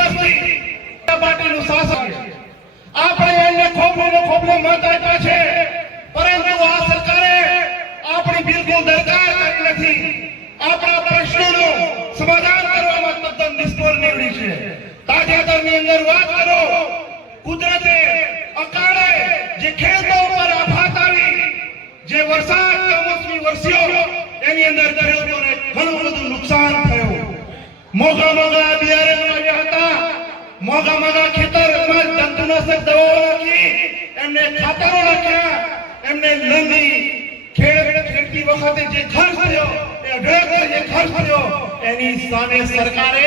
વર્ષથી પાર્ટીનું શાસન આપણે એને ખોબલે મત આપ્યા છે, પરંતુ આ સરકારે આપણી બિલકુલ દરકાર કરી નથી. આપણા પ્રશ્નોનું સમાધાન કરવામાં તદ્દન નિષ્ફળ નીવડી છે. તાજેતરની અંદર વાત કરો, કુદરતે અકાળે જે ખેડૂતો પર આફત આવી, જે વરસાદ કમોસમી વરસ્યો, એની અંદર ખેડૂતોને ઘણું બધું નુકસાન થયું. મોંઘા બિયારણ આવ્યા હતા, મોંઘા ખેતરમાં જંતુનાશક દવાઓ નાખી, એમને ખાતરો નાખ્યા, એમને લંગી ખેડતી વખતે જે ખર્ચ થયો, જે ખર્ચ થયો, એની સામે સરકારે,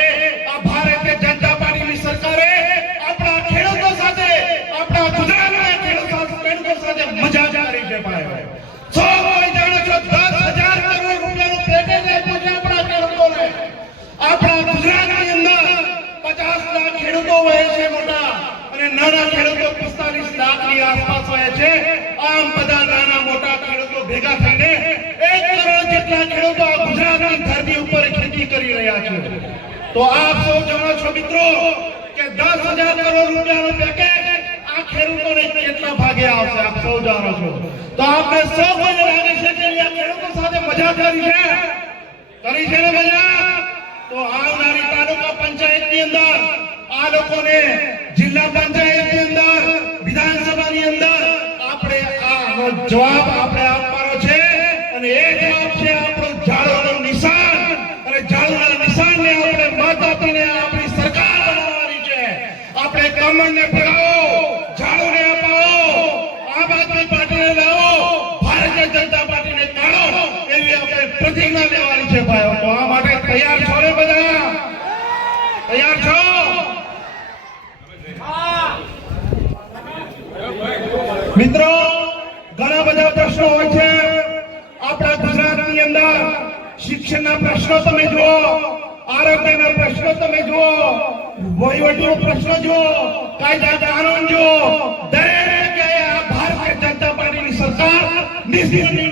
આ ભારતીય જનતા પાર્ટીની સરકારે આપણા ખેડૂતો સાથે, આપણા ગુજરાતના ખેડૂતો સાથે મજાક કરી છે. ભાઈ સો જાણો છો, 10,000 કરોડ રૂપિયાનું પેકેજ આપ્યું છે આપણા ખેડૂતોને. આપણા ગુજરાતની અંદર 50 લાખ ખેડૂતો હોય છે મોટા, અને નાના ખેડૂતો 45 લાખની આસપાસ હોય છે. આમ બધા નાના મોટા ખેડૂતો ભેગા થઈને 1 કરોડ જેટલા ખેડૂતો ગુજરાતની ધરતી ઉપર ખેતી કરી રહ્યા છે. તો આપ સૌ જાણો છો મિત્રો કે 10,000 કરોડ રૂપિયાનું પેકેજ આ ખેડૂતોને કેટલા ભાગે આવશે, આપ સૌ જાણો છો. તો આપણે સૌ કોઈને લાગે છે કે આ ખેડૂતો સાથે મજા કરી છે ને મજા. તો આવનારી તાલુકા પંચાયતની અંદર આ લોકોને, જિલ્લા પંચાયતની અંદર, વિધાનસભાની અંદર આપણે આનો જવાબ આપણે આપવાનો છે. અને એ જવાબ છે આપણું ઝાડુનું નિશાન, અને ઝાડુના નિશાનને આપણે મત આપીને આપણી સરકાર બનાવવાની છે. આપણે કમળને ભગાવો, ઝાડુને અપાવો, આમ આદમી પાર્ટીને લાવો, ભારતીય જનતા પાર્ટીને કાઢો, એવી આપણે પ્રતિજ્ઞા લેવાની છે. ભાઈઓ, તો આ માટે તૈયાર છો ને બધા? તૈયાર છો? મિત્રો, ઘણા બધા પ્રશ્નો હોય છે આપણા ગુજરાતની અંદર. શિક્ષણના પ્રશ્નો તમે જુઓ, આરોગ્યના પ્રશ્નો તમે જુઓ, વહીવટીનો પ્રશ્ન જુઓ, કાયદા કાનૂન જુઓ, દરેક જગ્યાએ આ ભારતીય જનતા પાર્ટીની સરકાર નિષ્ફળ